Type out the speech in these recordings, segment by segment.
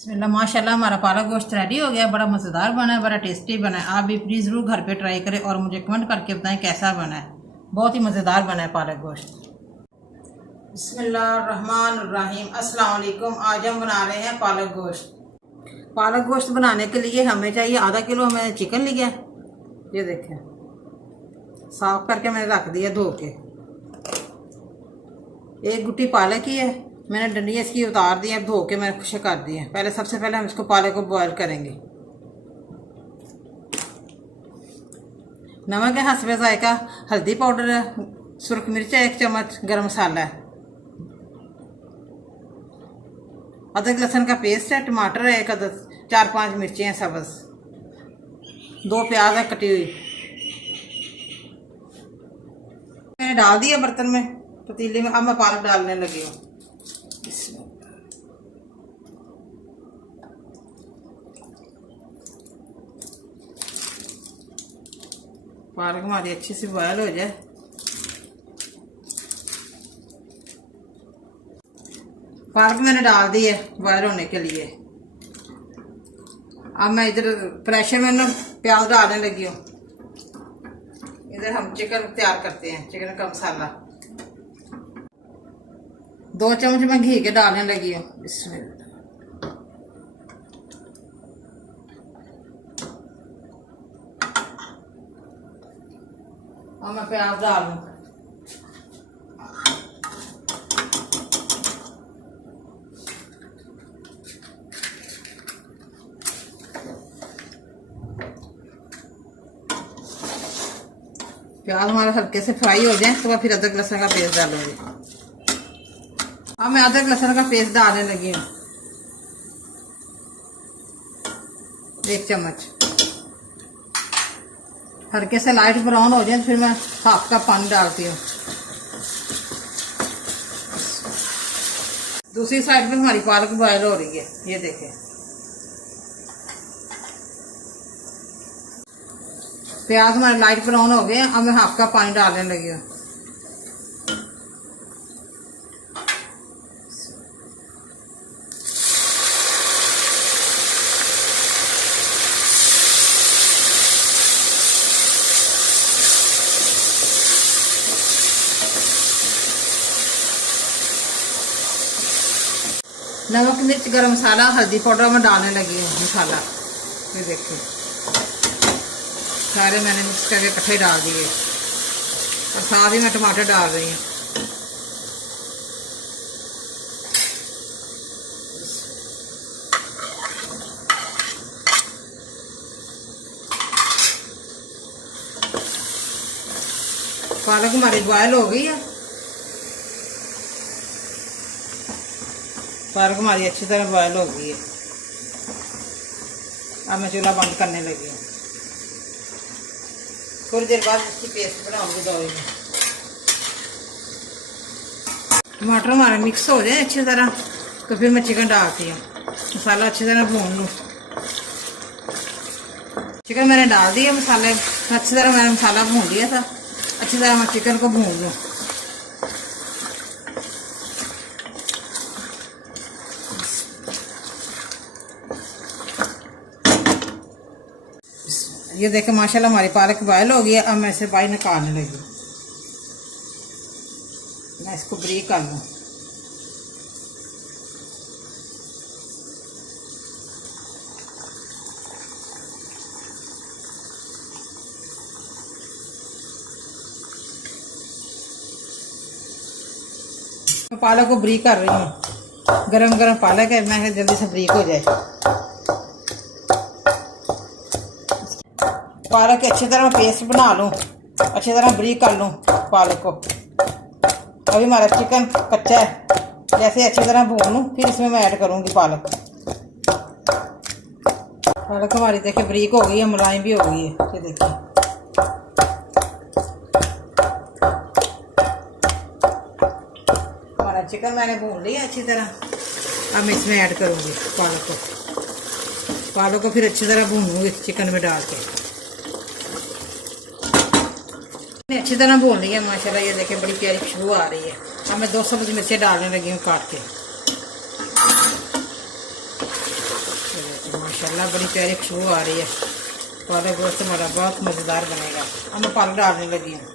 बिस्मिल्लाह माशाल्लाह हमारा पालक गोश्त रेडी हो गया। बड़ा मज़ेदार बना है, बड़ा टेस्टी बना है। आप भी प्लीज़ ज़रूर घर पे ट्राई करें और मुझे कमेंट करके बताएं कैसा बना है। बहुत ही मज़ेदार बना है पालक गोश्त। बिस्मिल्लाहिर्रहमानिर्रहीम। अस्सलाम वालेकुम। आज हम बना रहे हैं पालक गोश्त। पालक गोश्त बनाने के लिए हमें चाहिए आधा किलो हमें चिकन लिया। ये देखें, साफ करके मैंने रख दिया धो के। एक गुट्टी पालक ही है, मैंने डंडियाँ इसकी उतार दी है, धो के मैंने खुश कर दी है। पहले सबसे पहले हम इसको पालक को बॉयल करेंगे। नमक है हस्बे जायका, हल्दी पाउडर है, सुरख मिर्च है 1 चम्मच, गरम मसाला है, अदरक लहसुन का पेस्ट है, टमाटर है 1 अदद, 4-5 मिर्चें हैं सब्ज, 2 प्याज है कटी हुई। मैंने डाल दिया बर्तन में, पतीले में। अब मैं पालक डालने लगी हूँ। पालक हमारी अच्छी सी बॉयल हो जाए। पालक मैंने डाल दी है बॉयल होने के लिए। अब मैं इधर प्रेशर में ना प्याज डालने लगी हूँ। इधर हम चिकन तैयार करते हैं, चिकन का मसाला। 2 चम्मच मैं घी के डालने लगी हूँ। इसमें अब मैं प्याज डालूं। प्याज हमारा हल्के से फ्राई हो जाए तो फिर अदरक लहसुन का पेस्ट डालूंगी। अब मैं अदरक लहसुन का पेस्ट डालने लगी हूँ, 1 चम्मच। हल्के से लाइट ब्राउन हो जाए फिर मैं 1/2 कप पानी डालती हूँ। दूसरी साइड पे हमारी पालक बॉयल हो रही है, ये देखें। प्याज हमारे लाइट ब्राउन हो गए। अब मैं 1/2 कप पानी डालने लगी हूँ। नमक मिर्च गरम मसाला हल्दी पाउडर मैं डालने लगी हूँ। मसाला ये देखिए सारे मैंने मिक्स करके इकट्ठे डाल दिए और साथ ही मैं टमाटर डाल रही हूँ। पालक हमारी बॉयल हो गई है। पालक हमारी अच्छी तरह बॉयल हो गई है। अब मैं चूल्हा बंद करने लगी हूँ। थोड़ी देर बाद इसकी पेस्ट बनाऊंगी दही में। टमाटर हमारे मिक्स हो जाए अच्छी तरह तो फिर मैं चिकन डालती हूँ। मसाला अच्छी तरह भून लूँ। चिकन मैंने डाल दिया मसाले, अच्छी तरह मैंने मसाला भून लिया था। अच्छी तरह मैं चिकन को भून लूँ। ये देखें माशाल्लाह हमारी पालक बॉयल हो गई है। अब मैं इसे बाहर निकालने लगी। मैं इसको ब्रीक कर लूँ। मैं पालक को ब्रीक कर रही हूँ। गरम गरम पालक है, मैं जल्दी से ब्रीक हो जाए। पालक की अच्छी तरह पेस्ट बना लूँ, अच्छी तरह ब्रीक कर लूँ पालक को। अभी हमारा चिकन कच्चा है, जैसे अच्छी तरह भून लूँ फिर इसमें मैं ऐड करूँगी पालक। पालक हमारी देखिए ब्रीक हो गई है, मुलायम भी हो गई है। ये देखिए हमारा चिकन मैंने भून लिया अच्छी तरह। अब मैं इसमें ऐड करूँगी पालक को। पालक को फिर अच्छी तरह भूनूँगी चिकन में डाल के। अच्छी तरह भून लिया माशाल्लाह। ये देखिए बड़ी प्यारी खुशबू आ रही है। अब मैं 2 सब्ज़ मिर्चें डालने लगी हूँ काट के। माशाल्लाह बड़ी प्यारी खुशबू आ रही है। पालक गोश्त हमारा बहुत मज़ेदार बनेगा। अब मैं पालक डालने लगी हूँ।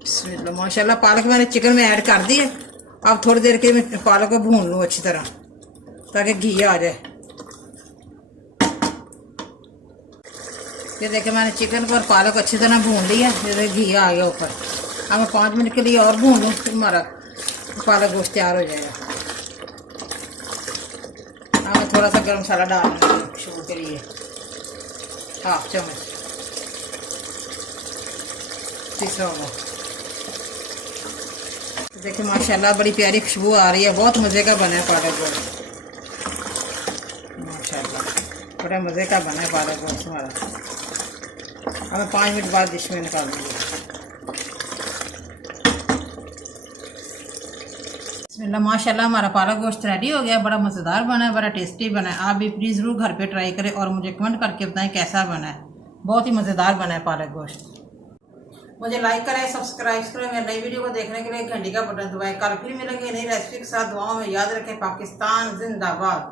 बिस्मिल्लाह, माशाल्लाह पालक मैंने चिकन में ऐड कर दी है। अब थोड़ी देर के मैं पालक को भून लूँ अच्छी तरह ताकि घी आ जाए। ये देखिए मैंने चिकन को और पालक अच्छी तरह भून लिया। जैसे घी आ गया ऊपर। अब मैं 5 मिनट के लिए और भून लूँ फिर हमारा पालक गोश्त तैयार हो जाएगा। अब मैं थोड़ा सा गरम मसाला डाल दूँगी खुशबू के लिए, 1/2 चम्मच। तीसरा होगा। देखिए माशाल्लाह बड़ी प्यारी खुशबू आ रही है। बहुत मज़े का बना है पालक गोश्त। माशाल्लाह बड़े मज़े का बना है पालक गोश्त हमारा। अब मैं 5 मिनट बाद डिश में निकाल दूँगी। बिस्मिल्लाह, माशाल्लाह हमारा पालक गोश्त रेडी हो गया। बड़ा मज़ेदार बना है, बड़ा टेस्टी बना है। आप भी प्लीज़ ज़रूर घर पे ट्राई करें और मुझे कमेंट करके बताएं कैसा बना है। बहुत ही मज़ेदार बना है पालक गोश्त। मुझे लाइक करें, सब्सक्राइब करें। मेरी नई वीडियो को देखने के लिए घंटी का बटन दबाएं। कल फिर मिलेंगे नई रेसिपी के साथ। दुआओं में याद रखें। पाकिस्तान जिंदाबाद।